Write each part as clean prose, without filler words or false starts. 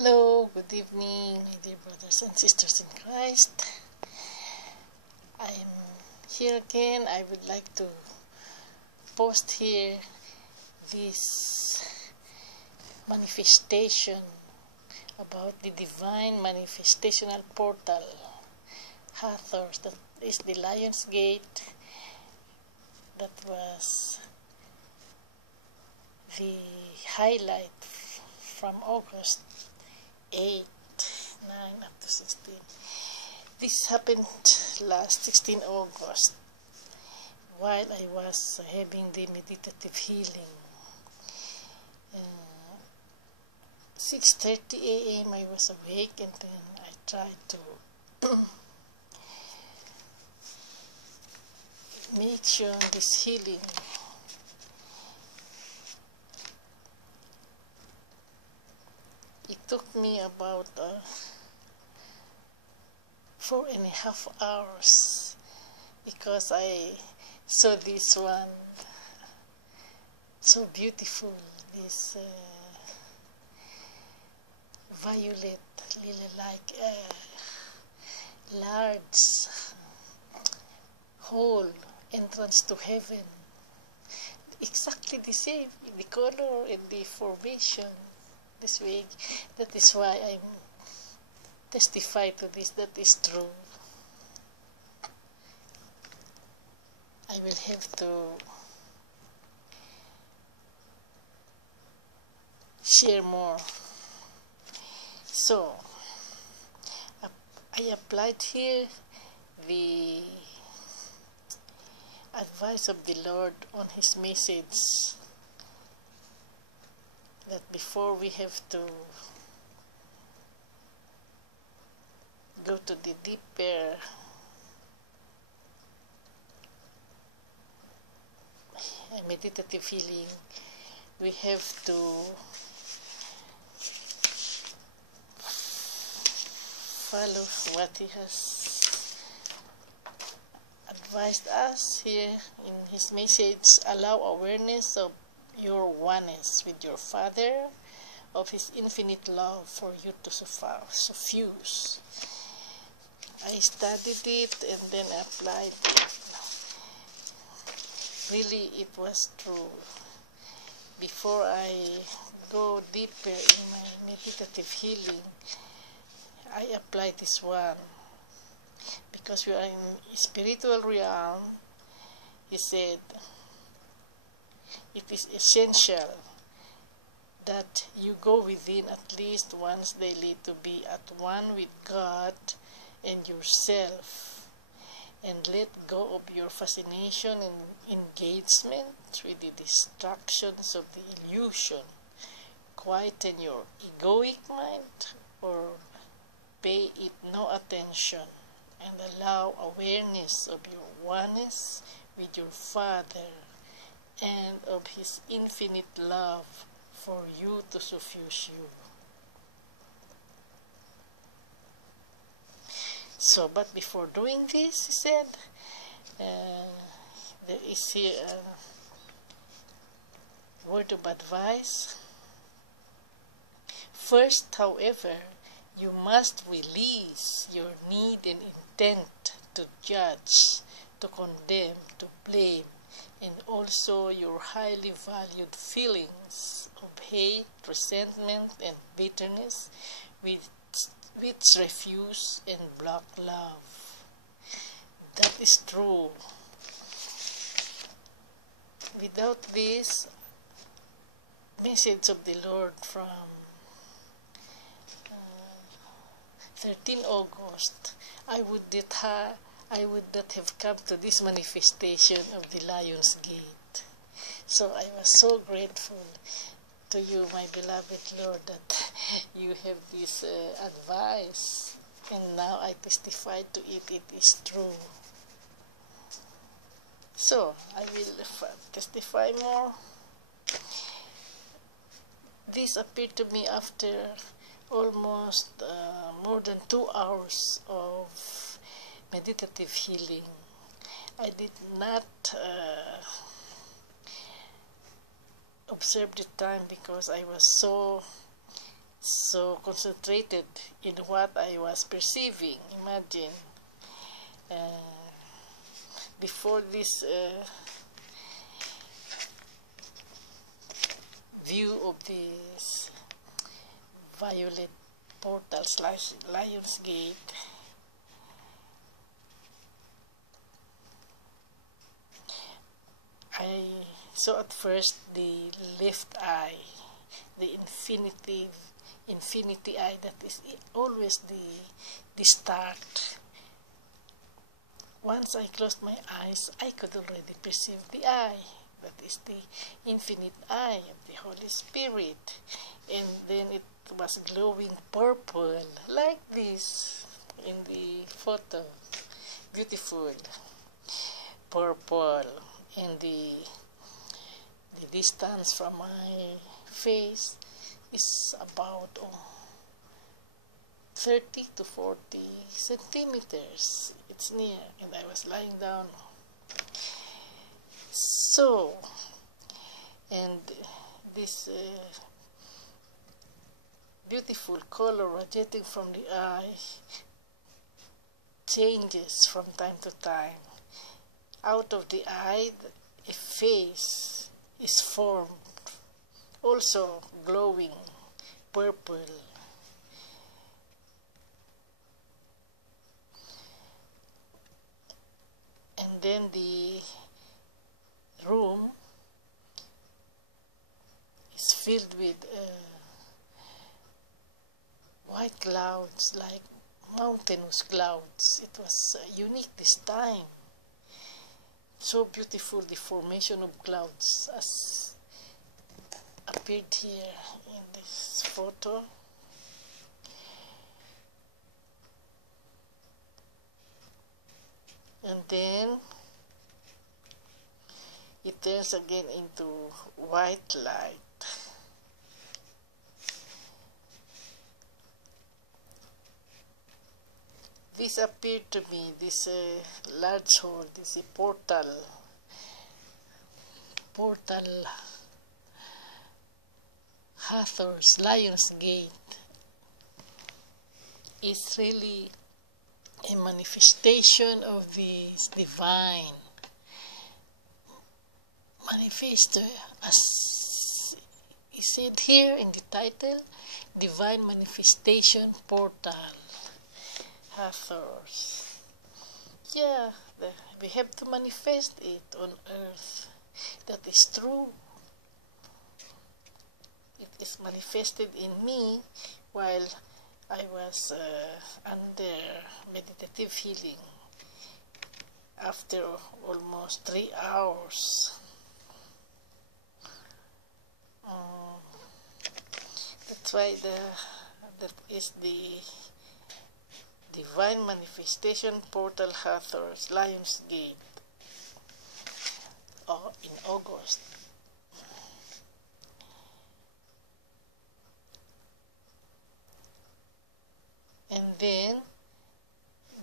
Hello, good evening, my dear brothers and sisters in Christ. I'm here again. I would like to post here this manifestation about the divine manifestational portal, Hathors, that is the Lion's Gate, that was the highlight from August 8, 9 up to 16. This happened last 16 August while I was having the meditative healing. 6:30 a.m. I was awake, and then I tried to make sure this healing took me about 4.5 hours, because I saw this one so beautiful, this violet lily-like large hole entrance to heaven, exactly the same in the color and the formation. This way, that is why I testify to this, that is true. I will have to share more. So, I applied here the advice of the Lord on His message, that before we have to go to the deeper meditative healing, we have to follow what He has advised us here in His message. Allow awareness of your oneness with your Father, of His infinite love for you to suffuse. I studied it and then applied it. Really, it was true. Before I go deeper in my meditative healing, I applied this one, because we are in spiritual realm. He said it is essential that you go within at least once daily to be at one with God and yourself, and let go of your fascination and engagement with the distractions of the illusion. Quieten your egoic mind, or pay it no attention, and allow awareness of your oneness with your Father and of His infinite love for you to suffuse you. So, but before doing this, he said, there is here a word of advice. First, however, you must release your need and intent to judge, to condemn, to blame, and also your highly valued feelings of hate, resentment, and bitterness, which refuse and block love. That is true. Without this message of the Lord from 13 August, I would not have come to this manifestation of the Lion's Gate. So I was so grateful to you, my beloved Lord, that you have this advice, and now I testify to it. It is true. So I will testify more. This appeared to me after almost more than 2 hours of meditative healing. I did not observe the time because I was so so concentrated in what I was perceiving. Imagine, before this view of this violet portal slash Lion's Gate, I saw at first the left eye, the infinity eye that is always the start. Once I closed my eyes, I could already perceive the eye. That is the infinite eye of the Holy Spirit. And then it was glowing purple, like this in the photo. Beautiful purple. And the distance from my face is about 30 to 40 centimeters. It's near, and I was lying down. So, and this beautiful color radiating from the eye changes from time to time. Out of the eye, a face is formed, also glowing purple. And then the room is filled with white clouds, like mountainous clouds. It was unique this time. So beautiful, the formation of clouds as appeared here in this photo. And then it turns again into white light. This appeared to me, this large hole, this portal Hathor's Lion's Gate is really a manifestation of this divine manifesto, as is said here in the title, Divine Manifestation Portal Hathor's. Yeah, we have to manifest it on earth. That is true. It is manifested in me while I was under meditative healing after almost 3 hours. That's why that is the Divine Manifestation Portal Hathor's Lion's Gate in August. And then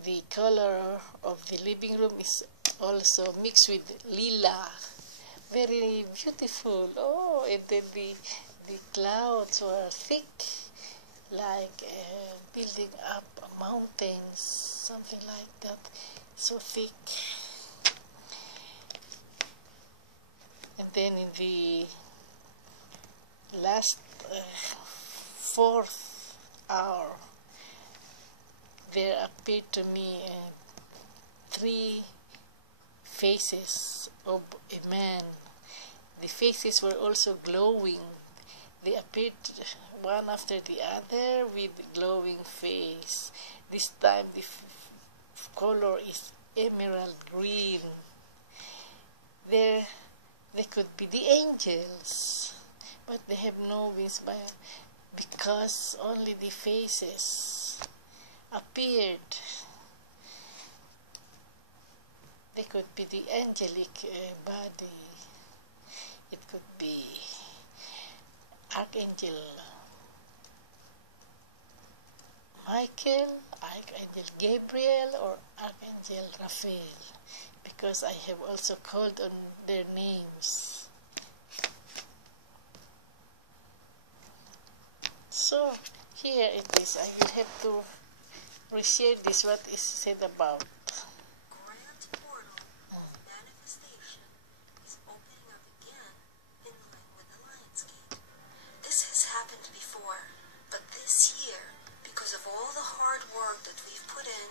the color of the living room is also mixed with lila. Very beautiful. Oh, and then the clouds were thick, like building up mountains, something like that, so thick. And then in the last 4th hour, there appeared to me 3 faces of a man. The faces were also glowing. They appeared one after the other with glowing face. This time the color is emerald green. They could be the angels, but they have no wings because only the faces appeared. They could be the angelic body. It could be Archangel Michael, Archangel Gabriel, or Archangel Raphael, because I have also called on their names. So here in this, you have to reshare this, what is said about. Grand portal of manifestation is opening up again in line with the Lion's Gate. This has happened before, but this year, because of all the hard work that we've put in,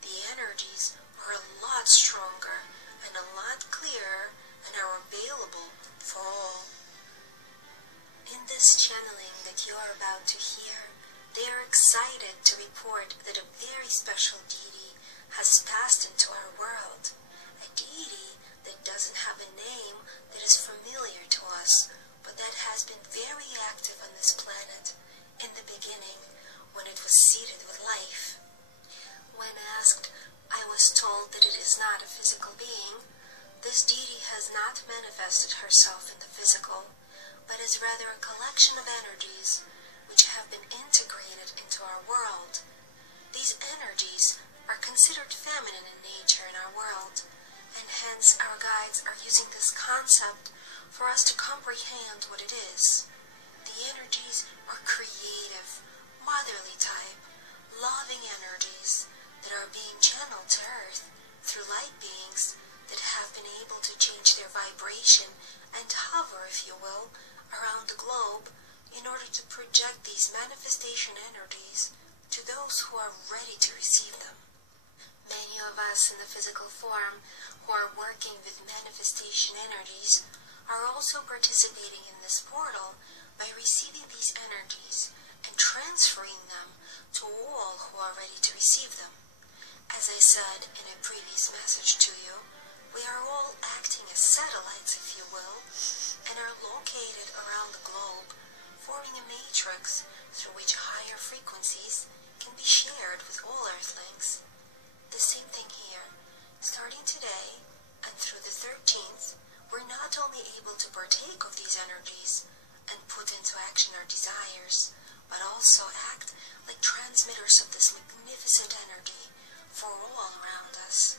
the energies are a lot stronger and a lot clearer and are available for all. In this channeling that you are about to hear, they are excited to report that a very special deity has passed into our world. A deity that doesn't have a name that is familiar to us, but that has been very active on this planet in the beginning when it was seeded with life. When asked, I was told that it is not a physical being. This deity has not manifested herself in the physical, but is rather a collection of energies which have been integrated into our world. These energies are considered feminine in nature in our world, and hence our guides are using this concept for us to comprehend what it is. The energies are creative, motherly type, loving energies that are being channeled to Earth through light beings that have been able to change their vibration and hover, if you will, around the globe in order to project these manifestation energies to those who are ready to receive them. Many of us in the physical form who are working with manifestation energies are also participating in this portal by receiving these energies and transferring them to all who are ready to receive them. As I said in a previous message to you, we are all acting as satellites, if you will, and are located around the globe, forming a matrix through which higher frequencies can be shared with all Earthlings. The same thing here. Starting today and through the 13th, we're not only able to partake of these energies and put into action our desires, but also act like transmitters of this magnificent energy for all around us.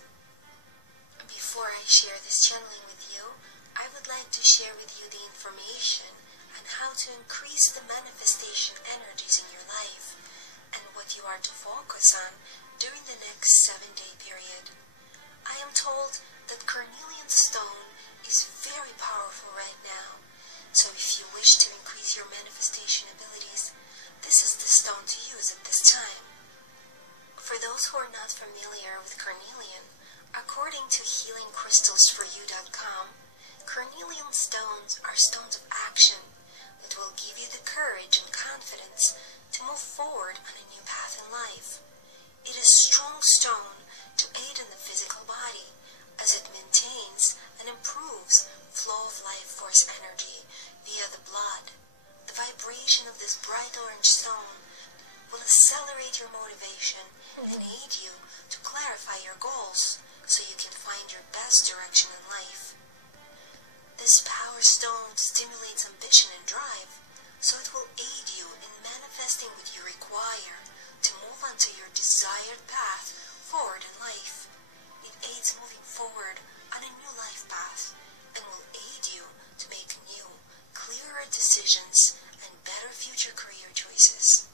Before I share this channeling with you, I would like to share with you the information on how to increase the manifestation energies in your life and what you are to focus on during the next 7-day period. I am told that carnelian stone is very powerful right now, so if you wish to increase your manifestation abilities, this is the stone to use at this time. For those who are not familiar with carnelian, according to healingcrystalsforyou.com, carnelian stones are stones of action that will give you the courage and confidence to move forward on a new path in life. It is a strong stone to aid in the physical body as it maintains and improves flow of life force energy via the blood. The vibration of this bright orange stone will accelerate your motivation and aid you to clarify your goals so you can find your best direction in life. This power stone stimulates ambition and drive, so it will aid you in manifesting what you require to move onto your desired path forward in life. It aids moving forward on a new life path and will aid you to make new, clearer decisions and better future career choices.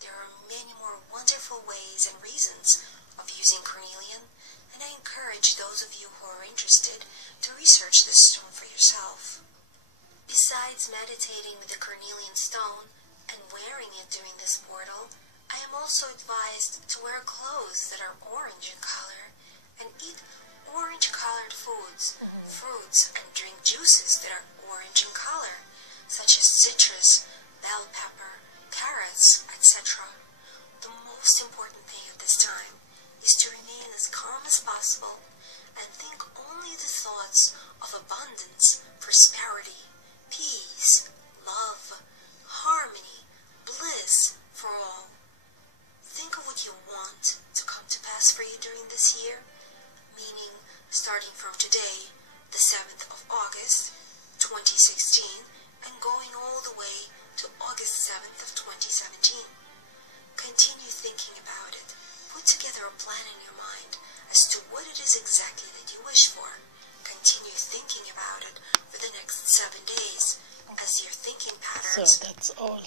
There are many more wonderful ways and reasons of using carnelian, and I encourage those of you who are interested to research this stone for yourself. Besides meditating with the carnelian stone and wearing it during this portal, I am also advised to wear clothes that are orange in color and eat orange-colored foods, fruits, and drink juices that are orange in color, such as citrus, bell pepper, carrots, etc. The most important thing at this time is to remain as calm as possible and think only the thoughts of abundance, prosperity, peace, love, harmony, bliss for all. Think of what you want to come to pass for you during this year, meaning starting from today, the 7th of August, 2016, and going all the way to August 7th of 2017. Continue thinking about it. Put together a plan in your mind as to what it is exactly that you wish for. Continue thinking about it for the next 7 days as your thinking patterns. So that's all.